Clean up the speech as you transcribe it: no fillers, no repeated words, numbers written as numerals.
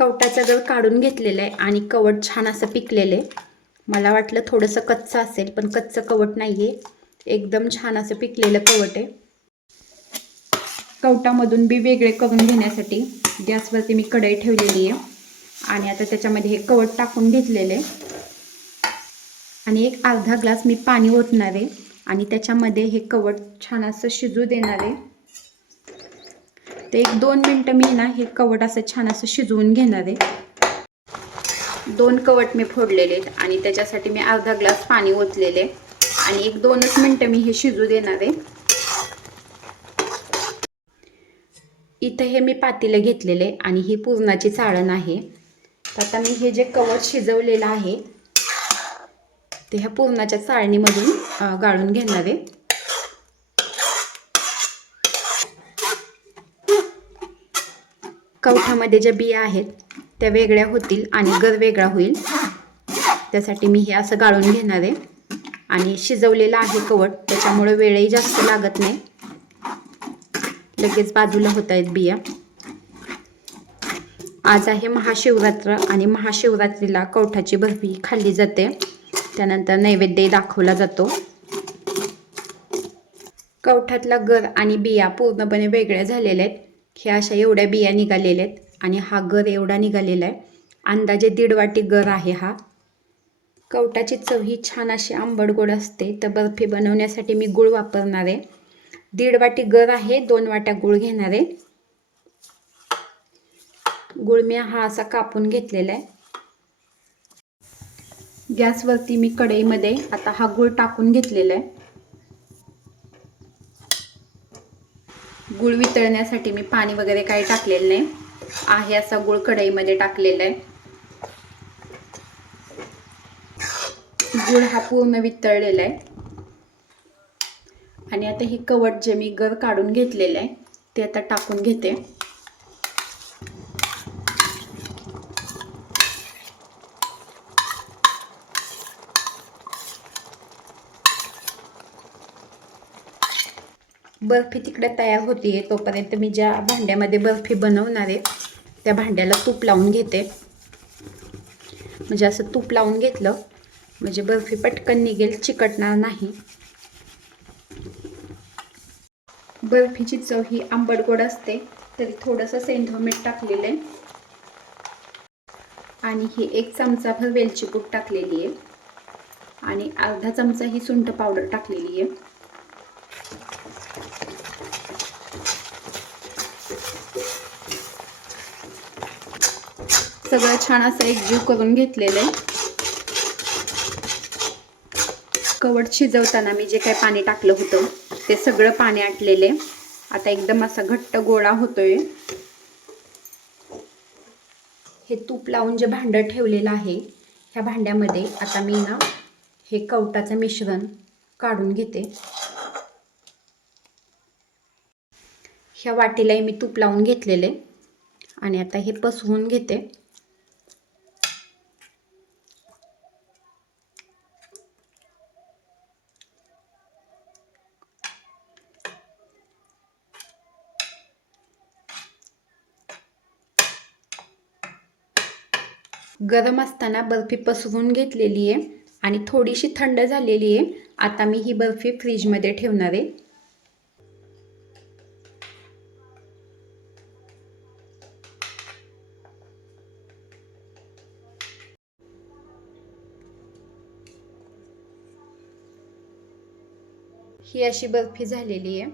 कवटाचा गर काढून घेतलेला आहे आणि कवट छान असं पिकलेलं आहे. मला वाटलं थोडंसं कच्चं असेल, पण कच्चं कवट नाही आहे, एकदम छान असं पिकलेलं कवट आहे. कवटामधून बी वेगळे करून घेण्यासाठी गॅसवरती मी कढई ठेवलेली आहे आणि आता त्याच्यामध्ये हे कवट टाकून घेतलेले आणि एक अर्धा ग्लास मी पाणी ओतणार आहे आणि त्याच्यामध्ये हे कवट छान असं शिजू देणार आहे. ते 1-2 मिनटं मी ना हे कवट असं छान असं शिजवून घेणार आहे. 2 कवट मी फोडलेले आहेत आणि त्याच्यासाठी मी अर्धा ग्लास पाणी ओतलेले आणि 1-2च मिनटं मी हे शिजू देणार आहे. इथं हे मी पातेलं घेतलेले आणि ही पुरणाची चाळण आहे. तर आता मी हे जे कवट शिजवलेलं आहे ते ह्या पुरणाच्या चाळणीमधून गाळून घेणार आहे. कवठामध्ये ज्या बिया आहेत त्या वेगळ्या होतील आणि गर वेगळा होईल, त्यासाठी मी हे असं गाळून घेणार आहे. आणि शिजवलेलं आहे कवट, त्याच्यामुळे वेळही जास्त लागत नाही, लगेच बाजूला होत आहेत बिया. आज आहे महाशिवरात्र आणि महाशिवरात्रीला कवठाची बर्फी खाल्ली जाते, त्यानंतर नैवेद्य दाखवला जातो. कवठातला गर आणि बिया पूर्णपणे वेगळ्या झालेल्या आहेत. ह्या अशा एवढ्या बिया निघालेल्या आहेत आणि हा गर एवढा निघालेला आहे. अंदाजे 1.5 वाटी गर आहे हा. कवठाची चव ही छान अशी आंबट गोड असते, तर बर्फी बनवण्यासाठी मी गूळ वापरणार आहे. 1.5 वाटी गर आहे, 2 वाट्या गूळ घेणार आहे. गूळ मी हा असा कापून घेतलेला आहे. गॅसवरती मी कढईमध्ये आता हा गूळ टाकून घेतलेला आहे. गूळ वितळण्यासाठी मी पाणी वगैरे काही टाकलेलं नाही, आहे असा गूळ कढईमध्ये टाकलेला आहे. गूळ हा पूर्ण वितळलेला आहे आणि आता ही कवट जे मी गर काढून घेतलेलं आहे ते आता टाकून घेते. बर्फी तिकडे तयार होतीये, तोपर्यंत मी ज्या भांड्यामध्ये बर्फी बनवणार आहे त्या भांड्याला तूप लावून घेते. म्हणजे असं तूप लावून घेतलं म्हणजे बर्फी पटकन निघेल, चिकटणार नाही. बर्फीची चव ही आंबट गोड असते, तरी थोडंसं सेंधव मीठ टाकलेलं आहे आणि ही 1 चमचाभर वेलची पूड टाकलेली आहे आणि अर्धा चमचा ही सुंठ पावडर टाकलेली आहे. सगळं छान असं एकजीव करून घेतलेलं आहे. कवट शिजवताना मी जे काही पाणी टाकलं होतं ते सगळं पाणी आटलेले. आता एकदम असा घट्ट गोळा होतोय. हे तूप लावून जे भांडं ठेवलेलं आहे ह्या भांड्यामध्ये आता मी ना हे कवटाचं मिश्रण काढून घेते. ह्या वाटीलाही मी तूप लावून घेतलेले आणि आता हे पसरवून घेते. गरम असताना बर्फी पसरवून घेतलेली आहे आणि थोडीशी थंड झालेली आहे. आता मी ही बर्फी फ्रीजमध्ये ठेवणार आहे. ही अशी बर्फी झालेली आहे.